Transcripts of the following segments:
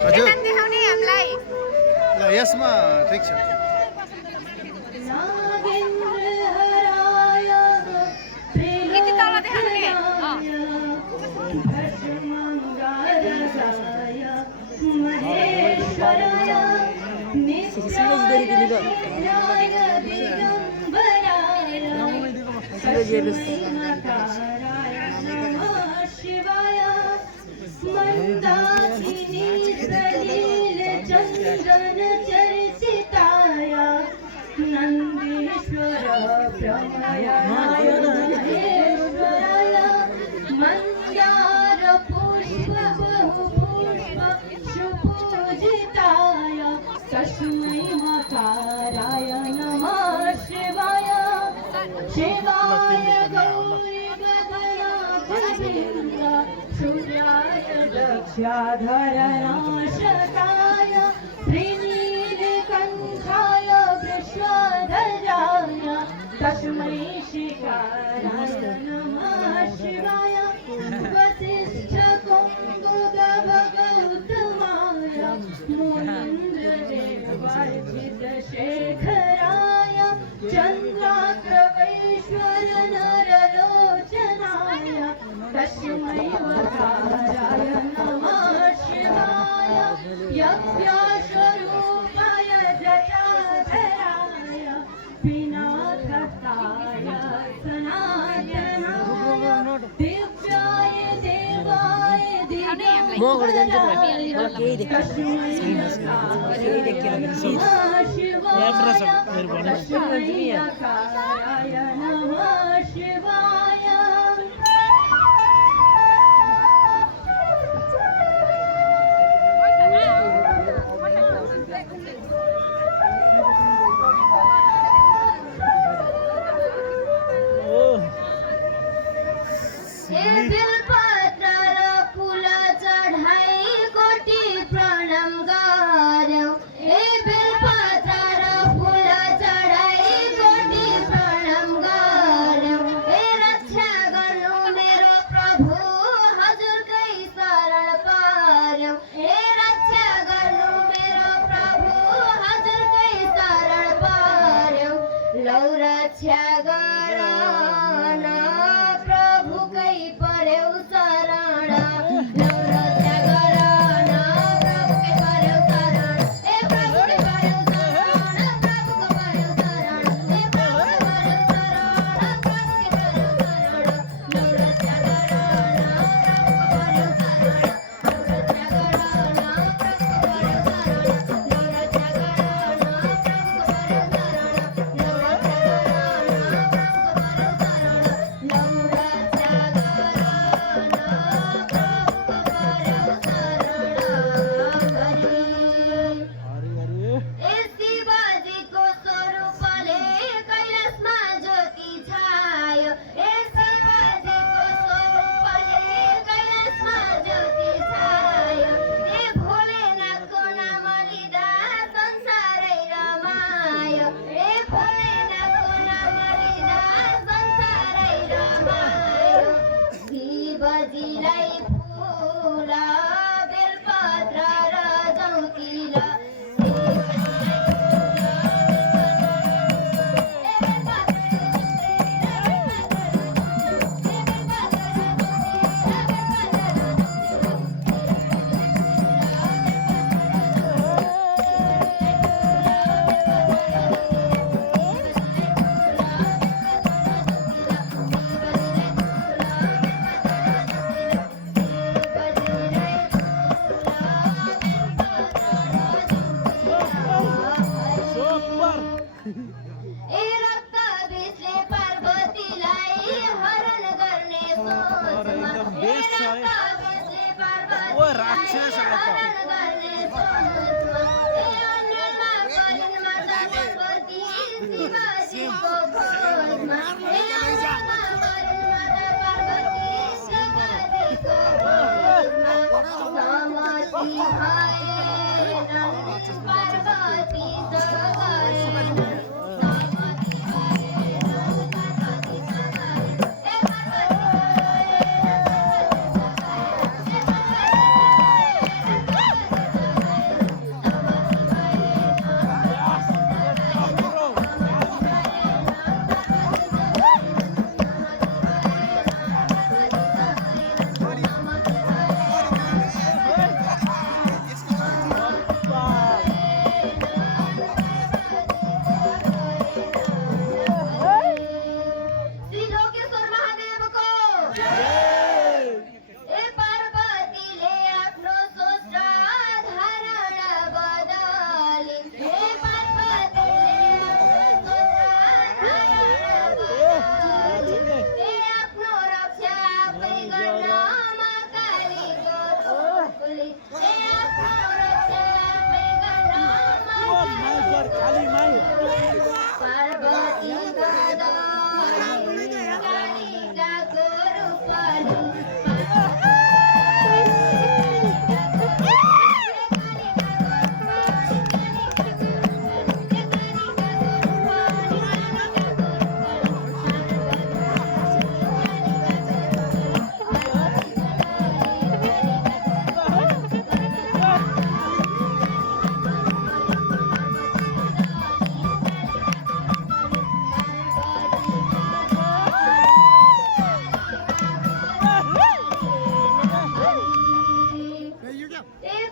हजुर देखाउने हामीलाई ल यसमा ठिक छ यति तल देखाउने चंदन चर्चिताय नंदीश्वर प्रमयाय महेश्वराय मंदार पुष्प सुपूजिताय तस्मै मकाराय नमः शिवाय शिवाय गौरी गगनाभिन्द्र सूर्याय दक्षाधरनाशकाय श्रीनीलकण्ठाय वृषधराय तस्मै शिकाराय नमः शिवाय वसिष्ठ कुम्भगवगौतमाय मुनीन्द्रदेवार्चितशेखराय चन्द्राग्रवैश्वर नरलोचनाय तस्मै वकाराय नमः शिवाय यज्ञस्वरूपाय जटाधराय विनाथकाय सनातनाय दिव्याय देवाय दिव्याय शिवाय नमः शिवाय पार्वती कालिकाको रूपली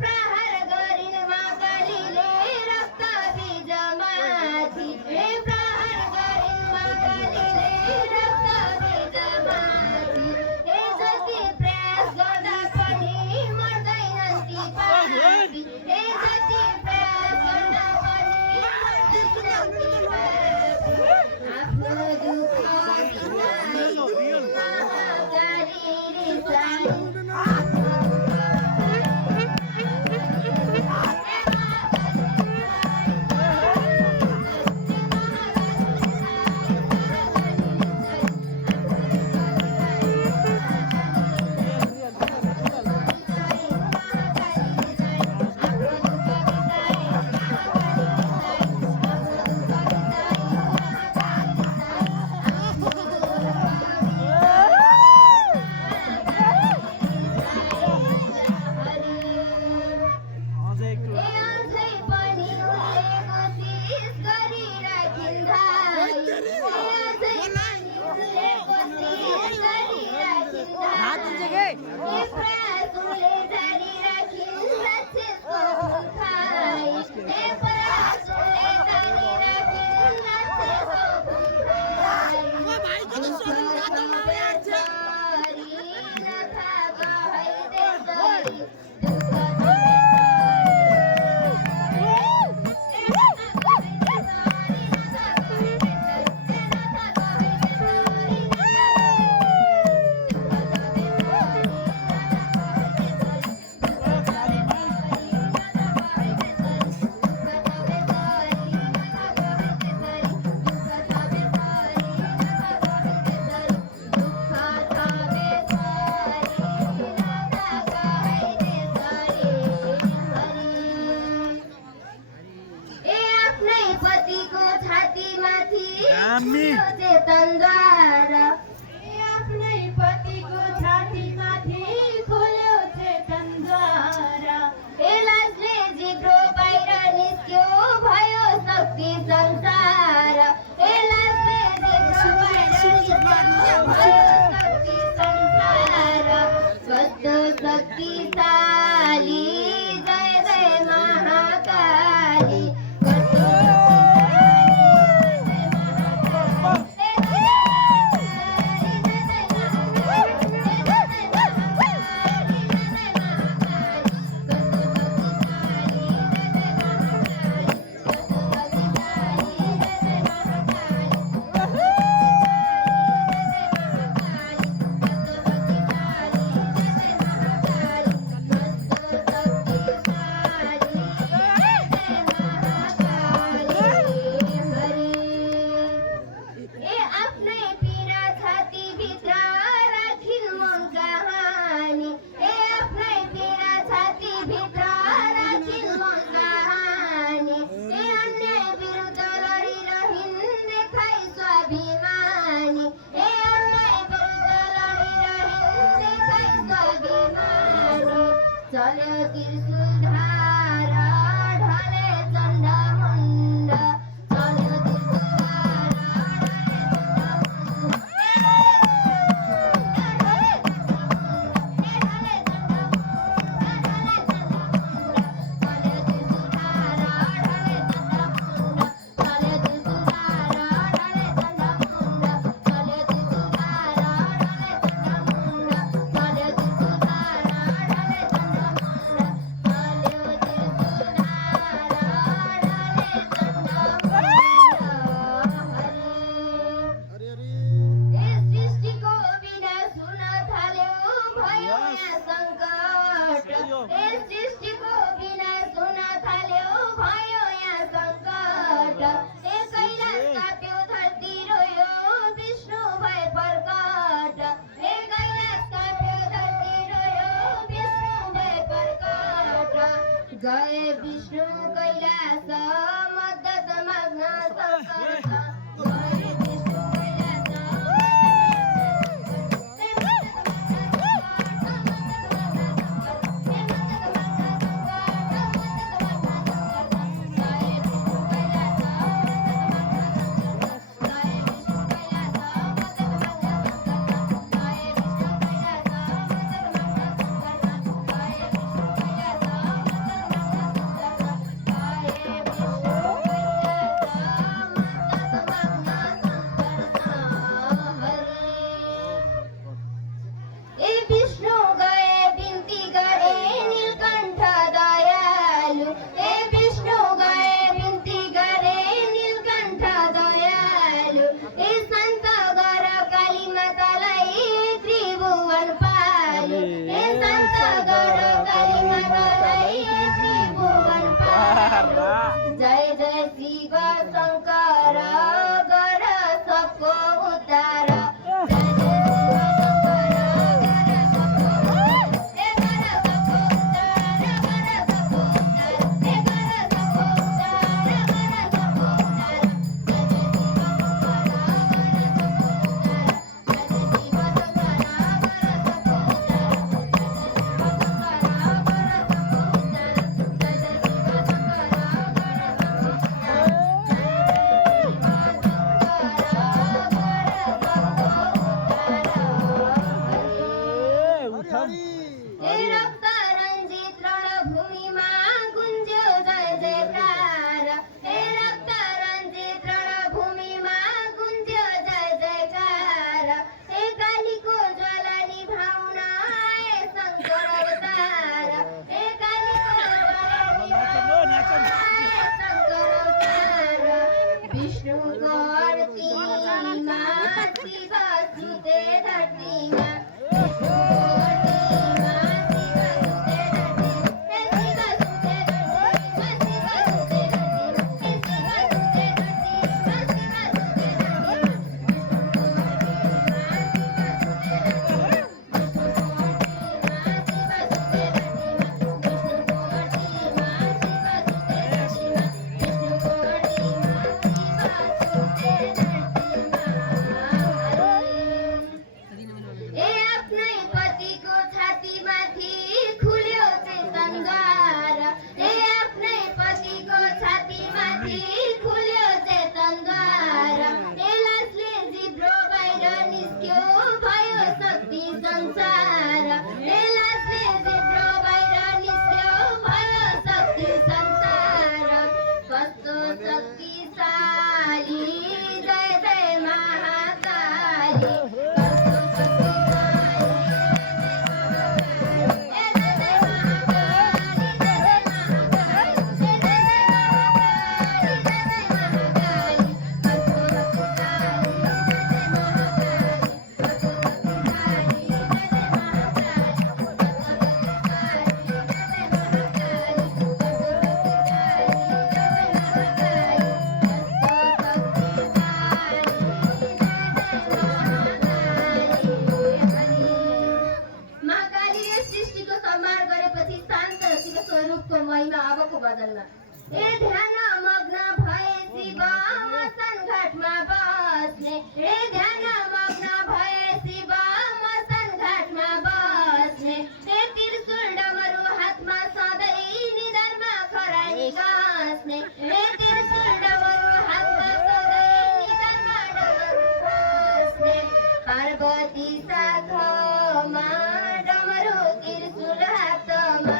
प्रहार गरिन् महाकालीले रक्त बीजमाथि प्रहार गरिन् महाकालीले रक्त बीजमाथि जति प्रयास गर्दा पनि मर्दैनन् ती पापी जति प्रयास गर्दा पनि मर्दैनन् ती पापी आफ्नो दुःख महाकाली रिसाई चेतनद्वारा आफ्नै पतिको छातीमाथि खोल्यो चेतनद्वारा लाजले जिब्रो बाहिर निस्क्यो भयो शक्ति संसार लाजले जिब्रो बाहिर निस्क्यो भयो शक्ति संसार कस्तो शक्तिशाली जय जय महाकाली कस्तो गए विष्णु कैलास मद्दत माग्न शङ्कर गए विष्णु कैलास जय जय शिव शङ्कर गर सबको उद्धार रक्त रञ्जित रणभूमिमा गुन्ज्यो जय जयकार हे रक्त रञ्जित रणभूमिमा गुन्ज्यो जय जयकार हे कालीको ज्वाला निभाउन आए शङ्कर अवतार हे कालीको ज्वाला निभाउन आए शङ्कर अवतार विष्णुको आरतीमा शिव सुते धरतीमा ए ध्यान मग्न भए शिव मसन घाटमा बस्ने ए ध्यान मग्न भए शिव मसन घाटमा बस्ने ए त्रिशूल डमरू हातमा सधैँ निधारमा खरानी गाँस्ने ए त्रिशूल डमरू हातमा सधैँ निधारमा डमरू गाँस्ने पार्वती साथमा डमरू त्रिशूल हातमा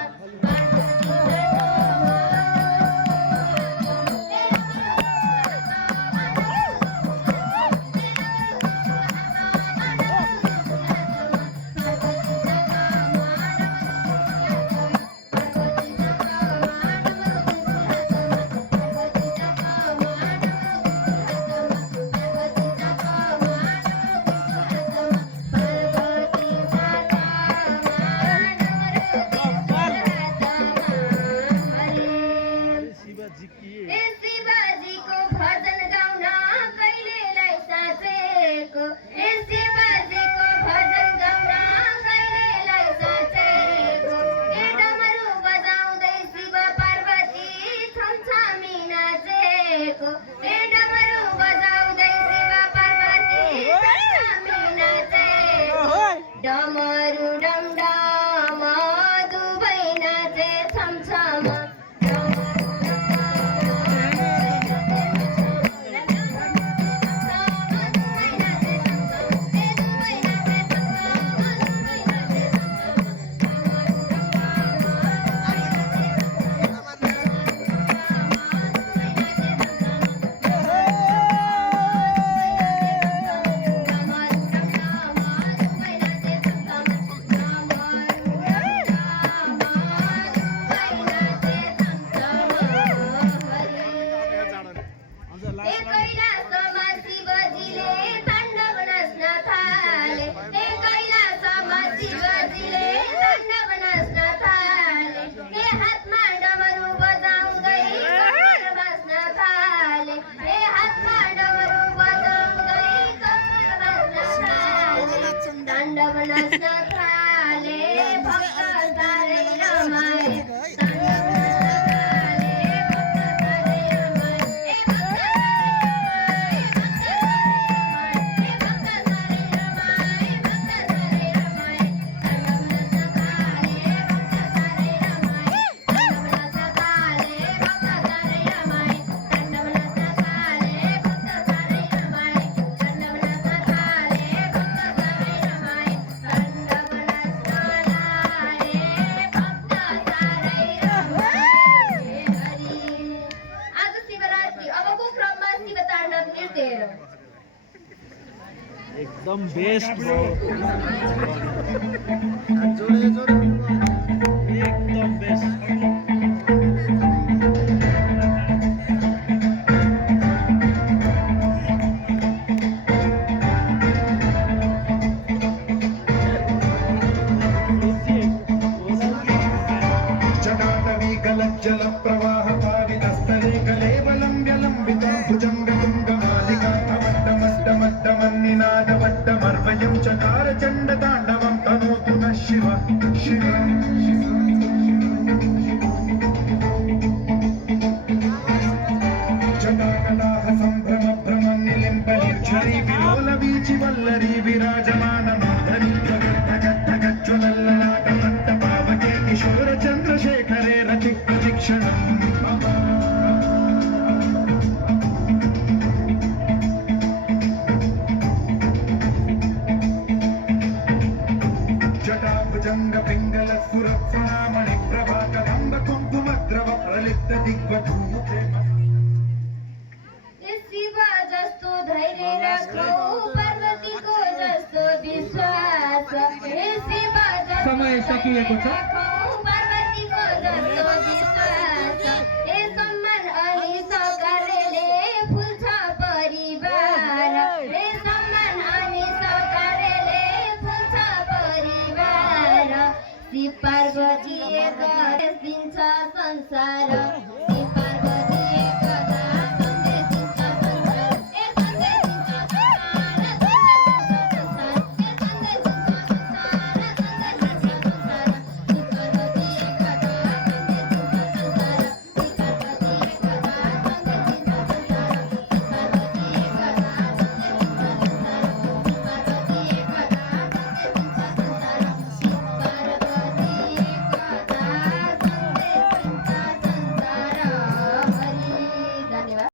नाच्न थाले भक्त सारै रमाए आज शिवरात्रि अबको क्रममा शिव ताण्डव नृत्यहरू एकदम बेस्ट भयो जोडे जोडे एकदम बेस्ट जल प्रवाह पावितस्थले कलेवलं व्यलम्बितं भुजङ्गतुङ्गमालिका अवड्डमड्डमड्डमन्निनादवड्डमर्वयं चकार चण्डताण्डवं तनोतु नः शिव शिव जटाकलाह सम्भ्रम भ्रमन्निलिम्बनिर्झरी विलोलवीचि वल्लरी विराजमानमाधरी गज्ज्वलल्ललाटपट्टपावके किशोरचन्द्रशेखरे रचिक्षणम् जटाभुजङ्ग पिङ्गल सुरत्सनामणि प्रभाकरम्ब कुङ्कुमद्रव प्रलिप्त दिग्वधूमुखे शिव जस्तो धैर्य राखौ पार्वतीको जस्तो विश्वास हे शिव जस्तो समय सकिएको छ। पार्वतीको जस्तो विश्वास हे सम्मान अनि सहकार्यले फुल्छ परिवार हे सम्मान अनि सहकार्यले फुल्छ परिवार शिव पार्वती एक दिन्छ संसार